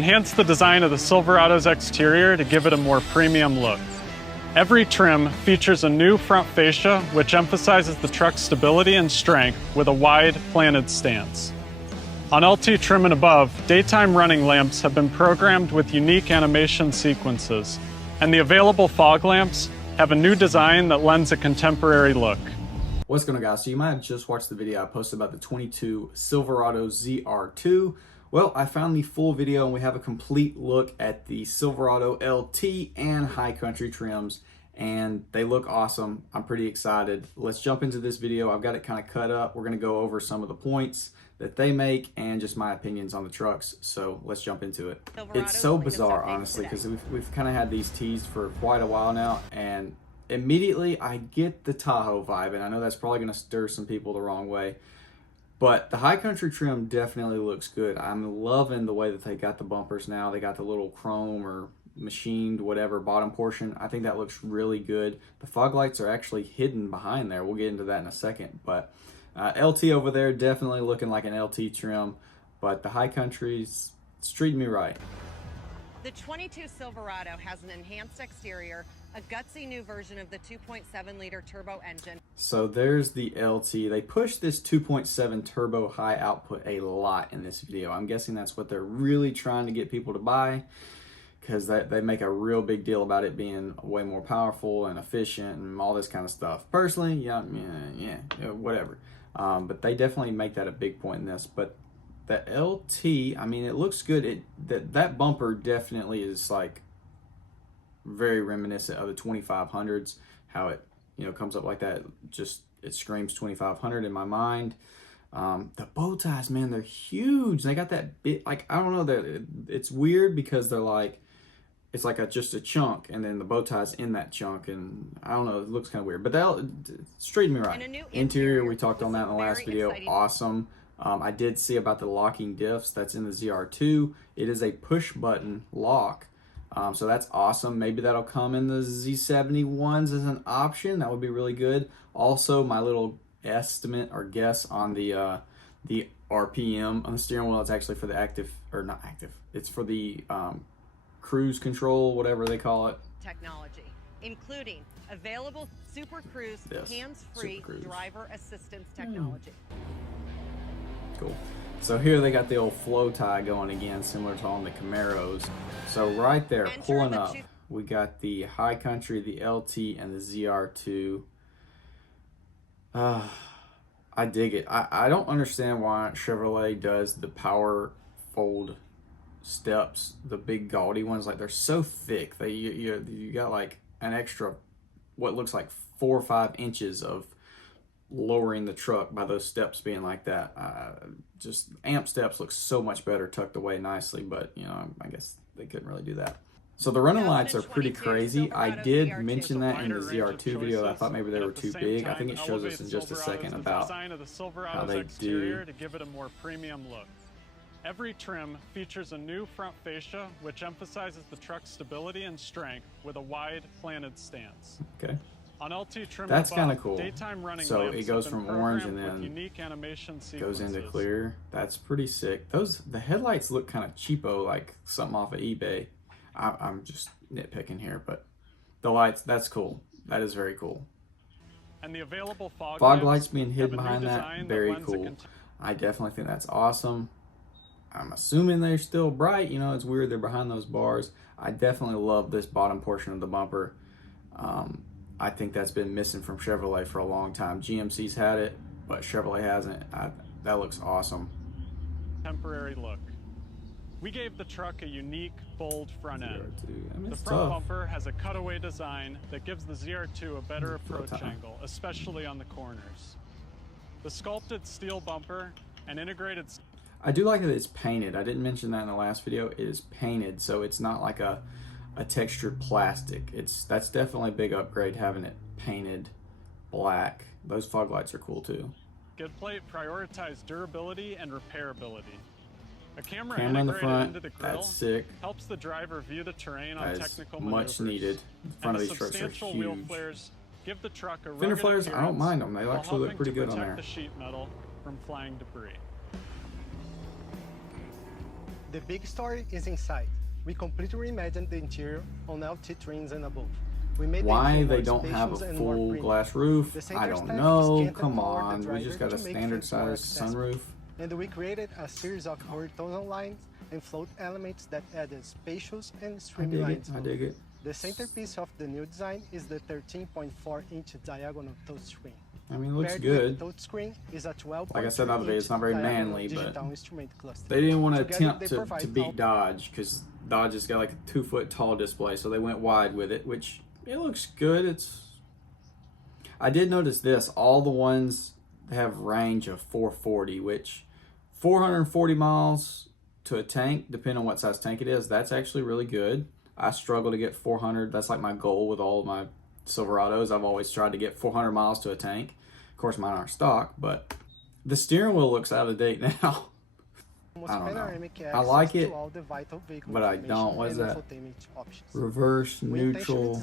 Enhance the design of the Silverado's exterior to give it a more premium look. Every trim features a new front fascia, which emphasizes the truck's stability and strength with a wide, planted stance. On LT trim and above, daytime running lamps have been programmed with unique animation sequences, and the available fog lamps have a new design that lends a contemporary look. What's going on, guys? So you might have just watched the video I posted about the 22 Silverado ZR2. Well, I found the full video and we have a complete look at the Silverado LT and High Country trims, and they look awesome. I'm pretty excited. Let's jump into this video. I've got it kind of cut up. We're going to go over some of the points that they make and just my opinions on the trucks. So let's jump into it. It's so bizarre, honestly, because we've kind of had these teased for quite a while now, and immediately I get the Tahoe vibe, and I know that's probably going to stir some people the wrong way. But the High Country trim definitely looks good. I'm loving the way that they got the bumpers now. They got the little chrome or machined whatever bottom portion. I think that looks really good. The fog lights are actually hidden behind there. We'll get into that in a second. But LT over there definitely looking like an LT trim. But the High Country's treating me right. The 22 Silverado has an enhanced exterior, a gutsy new version of the 2.7-liter turbo engine. So there's the LT. They pushed this 2.7 turbo high output a lot in this video. I'm guessing that's what they're really trying to get people to buy, because they make a real big deal about it being way more powerful and efficient and all this kind of stuff. Personally, yeah, whatever. But they definitely make that a big point in this. But the LT, I mean, it looks good. That bumper definitely is like very reminiscent of the 2500s. How it comes up like that, just it screams 2500 in my mind. The bow ties, man, they're huge. They got that bit, like, I don't know, it's weird because they're like, it's like just a chunk, and then the bow ties in that chunk, and I don't know, it looks kind of weird. But it's treating me right. Interior, we talked on that in the last video. Awesome. I did see about the locking diffs. That's in the ZR2. It is a push button lock. So that's awesome. Maybe that'll come in the Z71s as an option. That would be really good. Also, my little estimate or guess on the RPM on the steering wheel, it's actually for the active, or not active, it's for the cruise control, whatever they call it. Technology, including available Super Cruise hands-free driver assistance technology. Cool. So here they got the old flow tie going again, similar to on the Camaros. So right there, pulling up, we got the High Country, the LT, and the ZR2. I dig it. I don't understand why Chevrolet does the power fold steps, the big gaudy ones. Like, they're so thick. You got like an extra, what looks like 4 or 5 inches of lowering the truck by those steps being like that. Just amp steps look so much better tucked away nicely, but I guess they couldn't really do that. So the running lights are pretty crazy. I did mention that in the ZR2 video. I thought maybe they were too big. I think it shows us in just a second about how they do to give it a more premium look. Every trim features a new front fascia, which emphasizes the truck's stability and strength with a wide, planted stance. Okay. On LT trim that's kind of cool. So it goes from orange and then goes into clear. That's pretty sick. The headlights look kind of cheapo, like something off of eBay. I'm just nitpicking here, but the lights, that's cool. That is very cool. And the available fog lights being hidden behind that, very cool. I definitely think that's awesome. I'm assuming they're still bright. It's weird they're behind those bars. I definitely love this bottom portion of the bumper. I think that's been missing from Chevrolet for a long time. GMC's had it, but Chevrolet hasn't. That looks awesome. Temporary look. We gave the truck a unique, bold front end. The front tough. bumper has a cutaway design that gives the ZR2 a better approach angle, especially on the corners. The sculpted steel bumper and integrated... I do like that it's painted. I didn't mention that in the last video. It is painted, so it's not like a textured plastic. That's definitely a big upgrade, having it painted black. Those fog lights are cool too. Skid plate prioritized durability and repairability. A camera in the front, into the grill that's sick. Helps the driver view the terrain on technical much maneuvers. Needed. The front of these trucks are huge. Wheel flares give the truck a fender flares, I don't mind them. They actually look pretty good on there. The sheet metal from flying debris. The big story is inside. We completely reimagined the interior on LT trims and above. We made Why it they more don't have a spacious and more full premium. glass roof, The center I don't step is know. canted Come toward the on, we driver just got a to make standard things more size accessible. sunroof. And we created a series of horizontal lines and float elements that added spacious and I streamlined. dig it. The centerpiece of the new design is the 13.4-inch diagonal touchscreen. I mean, it looks Paired good. with touchscreen is a 12. Like I said the other day, it's not very manly, but digital instrument cluster. they didn't want to Together, attempt they to provide beat Dodge, because Dodge has got like a 2-foot tall display, so they went wide with it, which it looks good. I did notice this, all the ones have range of 440, which 440 miles to a tank, depending on what size tank it is, that's actually really good. I struggle to get 400. That's like my goal with all of my Silverados. I've always tried to get 400 miles to a tank. Of course, mine aren't stock, but the steering wheel looks out of date now. I don't know. I like it, but I don't. What is that? Reverse, neutral,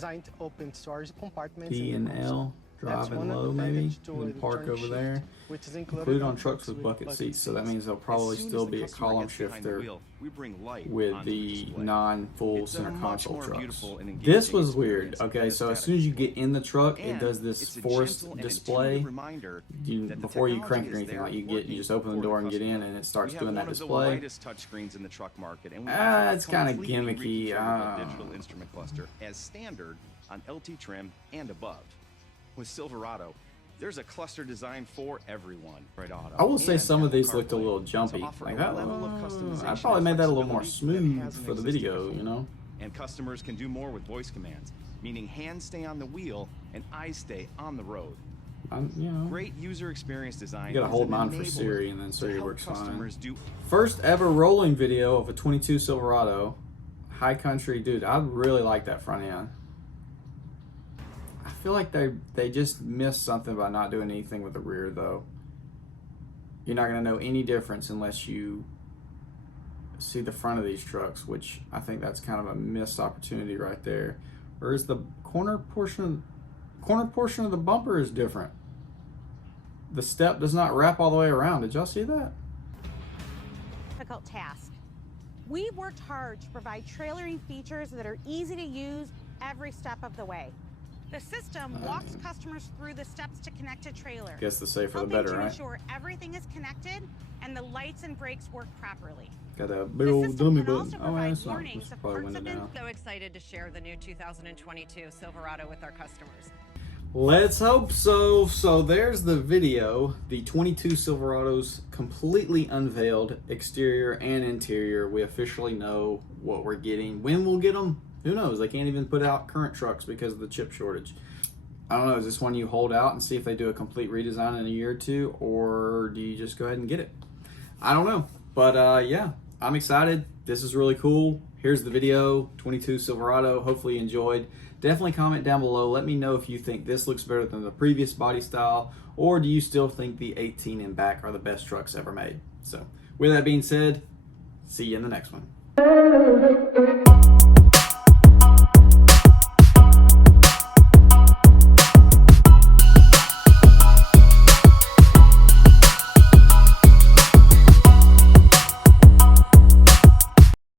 P and L. Driving low, maybe, and then park over there. Included on trucks with bucket seats, so that means there'll probably still be a column shifter with the non-full center console trucks. This was weird. Okay, so as soon as you get in the truck, it does this forced display. Before you crank or anything, like you just open the door and get in, and it starts doing that display. It's kind of gimmicky. Digital instrument cluster as standard on LT trim and above. With Silverado, there's a cluster designed for everyone. I will say some of these looked a little jumpy. Like that, I probably made that a little more smooth for the video, you know? And customers can do more with voice commands, meaning hands stay on the wheel and eyes stay on the road. You know, great user experience design. You gotta hold mine for Siri, and then Siri works fine. First ever rolling video of a 22 Silverado. High country, dude, I really like that front end. I feel like they just missed something by not doing anything with the rear, though. You're not going to know any difference unless you see the front of these trucks, which I think that's kind of a missed opportunity right there. Whereas the corner portion of the bumper is different. The step does not wrap all the way around. Did y'all see that? Difficult task. We worked hard to provide trailering features that are easy to use every step of the way. The system walks customers through the steps to connect a trailer. Guess the safer the better, to right? ensure everything is connected and the lights and brakes work properly. Got a big old dummy button. Oh, that's not. warnings of Probably parts went have down. So excited to share the new 2022 Silverado with our customers. Let's hope so. So there's the video. The 22 Silverado's completely unveiled, exterior and interior. We officially know what we're getting. When we'll get them, who knows? They can't even put out current trucks because of the chip shortage. I don't know, is this one you hold out and see if they do a complete redesign in a year or two, or do you just go ahead and get it? I don't know, but yeah, I'm excited. This is really cool. Here's the video, 22 Silverado. Hopefully you enjoyed. Definitely comment down below. Let me know if you think this looks better than the previous body style, or do you still think the 18 and back are the best trucks ever made? So with that being said, see you in the next one.